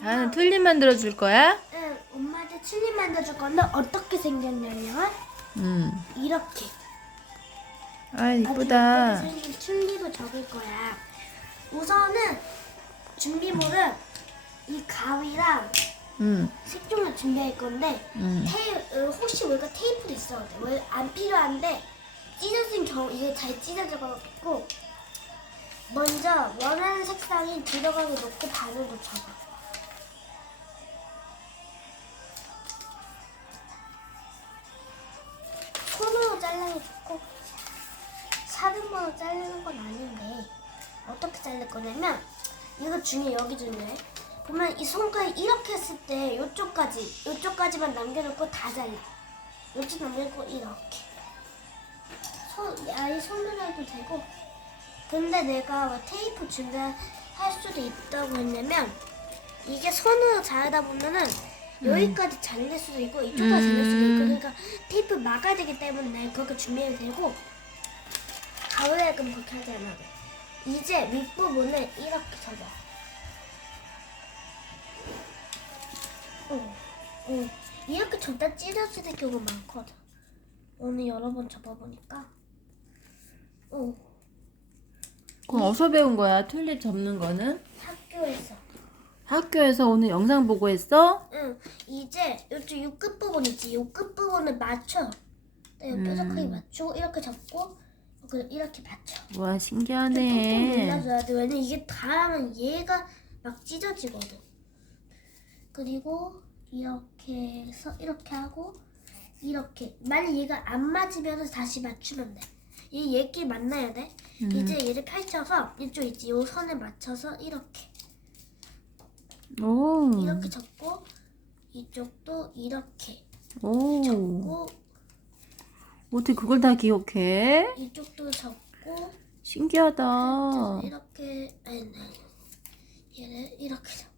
다는 튤립 만들어 줄 거야? 응, 엄마한테 튤립 만들어줄 건데 어떻게 생겼냐면 응. 이렇게 아 아주 이쁘다. 예쁘게 생긴 튤립을 접을 거야. 우선은 준비물은 이 가위랑 응. 색종을 준비할 건데 응. 테이, 어, 혹시 우리가 테이프도 있어야 돼. 왜 안 필요한데 찢어진 경우 이거 잘 같고 먼저 원하는 색상이 들어가게 놓고 반으로 접어. 손으로 잘라도 좋고 사등번호 자르는 건 아닌데 어떻게 자를 거냐면 이거 중에 여기 중에 보면 이 손가락 이렇게 했을 때 이쪽까지 이쪽까지만 남겨놓고 다 잘라. 이쪽 남겨놓고 이렇게. 손 아예 손으로 해도 되고. 근데 내가 왜 테이프 준비할 수도 있다고 했냐면 이게 손으로 자르다 보면은 여기까지 잘릴 수도 있고 이쪽까지 잘릴 수도 있고 그러니까 테이프 막아야 되기 때문에 그렇게 준비해도 되고 가을에 그럼 그렇게 하지 않아도 돼. 이제 윗부분을 이렇게 접어 어, 어. 이렇게 접다 찢어지는 경우가 많거든 오늘 여러 번 접어보니까 어, 그럼 어디서 배운 거야? 튤립 접는 거는? 학교에서 학교에서 오늘 영상 보고 했어? 응, 이제 요쪽 요 끝 부분 있지? 요 끝 부분을 맞춰. 네, 요 음. 뾰족하게 맞추고 이렇게 잡고 그리고 이렇게 맞춰. 와 통통 신기하네. 눌러줘야 돼. 왜냐면 이게 닿으면 얘가 막 찢어지거든. 그리고 이렇게 해서 이렇게 하고 이렇게 만약 얘가 안 맞으면 다시 맞추면 돼. 이 얘끼리 만나야 돼. 음. 이제 얘를 펼쳐서 이쪽 있지? 요 선에 맞춰서 이렇게 오. 이렇게 접고 이쪽도 이렇게 오. 접고 어떻게 그걸 다 기억해? 이쪽도 접고 신기하다. 이렇게 아니 아니 얘를 이렇게 접고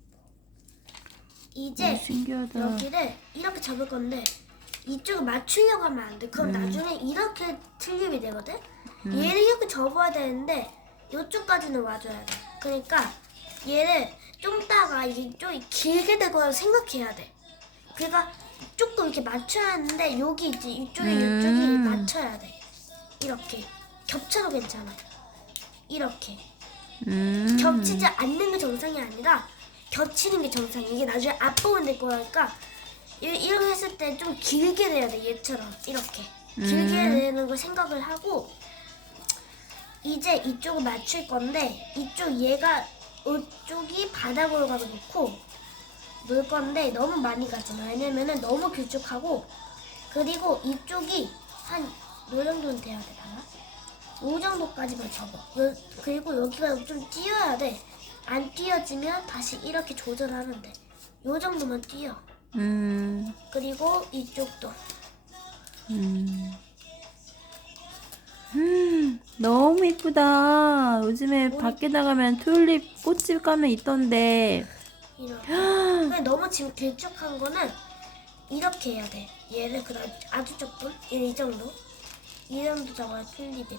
오, 이제 신기하다. 여기를 이렇게 접을 건데 이쪽을 맞추려고 하면 안 돼. 그럼 나중에 이렇게 틀림이 되거든. 얘를 이렇게 접어야 되는데 이쪽까지는 와줘야 돼. 그러니까 얘를 좀 따가 이쪽이 길게 되고 생각해야 돼. 그러니까 조금 이렇게 맞춰야 하는데 여기 있지 이쪽에 음. 이쪽이 맞춰야 돼. 이렇게 겹쳐도 괜찮아. 이렇게. 음. 겹치지 않는 게 정상이 아니라 겹치는 게 정상이 이게 나중에 앞부분 될 거니까 이- 이렇게 했을 때 좀 길게 돼야 돼 얘처럼 이렇게 길게 음. 되는 걸 생각을 하고 이제 이쪽을 맞출 건데 이쪽 얘가 이쪽이 바닥으로 가서 놓고 놓을 건데 너무 많이 가지 마 왜냐면은 너무 길쭉하고 그리고 이쪽이 한 요 정도는 돼야 돼 봐봐 요 정도까지만 접어. 요, 그리고 여기가 좀 띄어야 돼. 안 띄어지면 다시 이렇게 조절하면 돼. 요 정도만 띄어. 음. 그리고 이쪽도. 음. 음, 이쁘다. 요즘에 밖에 나가면 튤립 꽃집 가면 있던데. 이렇게. 근데 너무 지금 길쭉한 거는 이렇게 해야 돼. 얘를 그다음 아주 조금 이 정도. 이 정도 잡아야 튤립이 돼.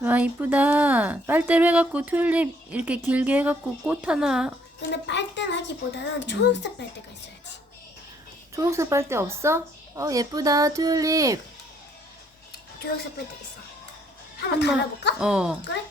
와 이쁘다. 빨대로 해갖고 튤립 이렇게 길게 해갖고 꽃 하나. 근데 빨대는 하기보다는 초록색 빨대가 있어야지. 초록색 빨대 없어? 어 예쁘다 튤립. 초록색 빨대 있어. 한번 한번- 달아볼까? 어. 그래?